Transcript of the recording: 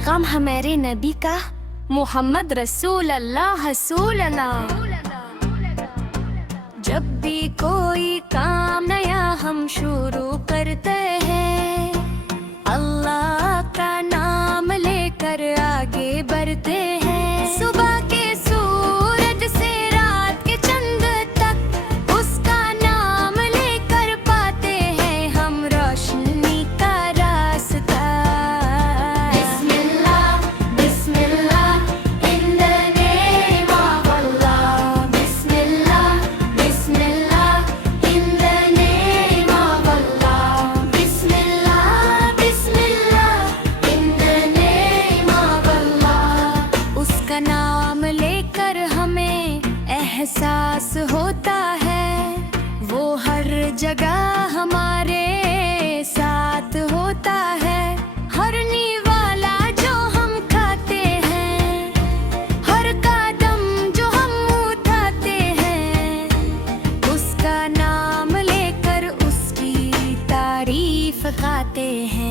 पैगाम हमारे नबी का, मोहम्मद रसूल अल्लाह हसूल अल्लाह। जब भी कोई काम नया हम शुरू करते हैं, अल्लाह का नाम लेकर आगे बढ़ते हैं। सुबह के सूरज से रात के चंद तक उसका नाम लेकर पाते हैं हम रोशनी का रास्ता। बिस्मिल्लाह बिस्मिल्लाह in the name of Allah. बिस्मिल्लाह बिस्मिल्लाह in the name of Allah. बिस्मिल्लाह बिस्मिल्लाह in the name of Allah. उसका नाम लेकर हमें एहसास होता है, वो हर जगह हमारे साथ होता है। हर निवाला जो हम खाते हैं, हर कदम जो हम उठाते हैं, उसका नाम लेकर उसकी तारीफ गाते हैं।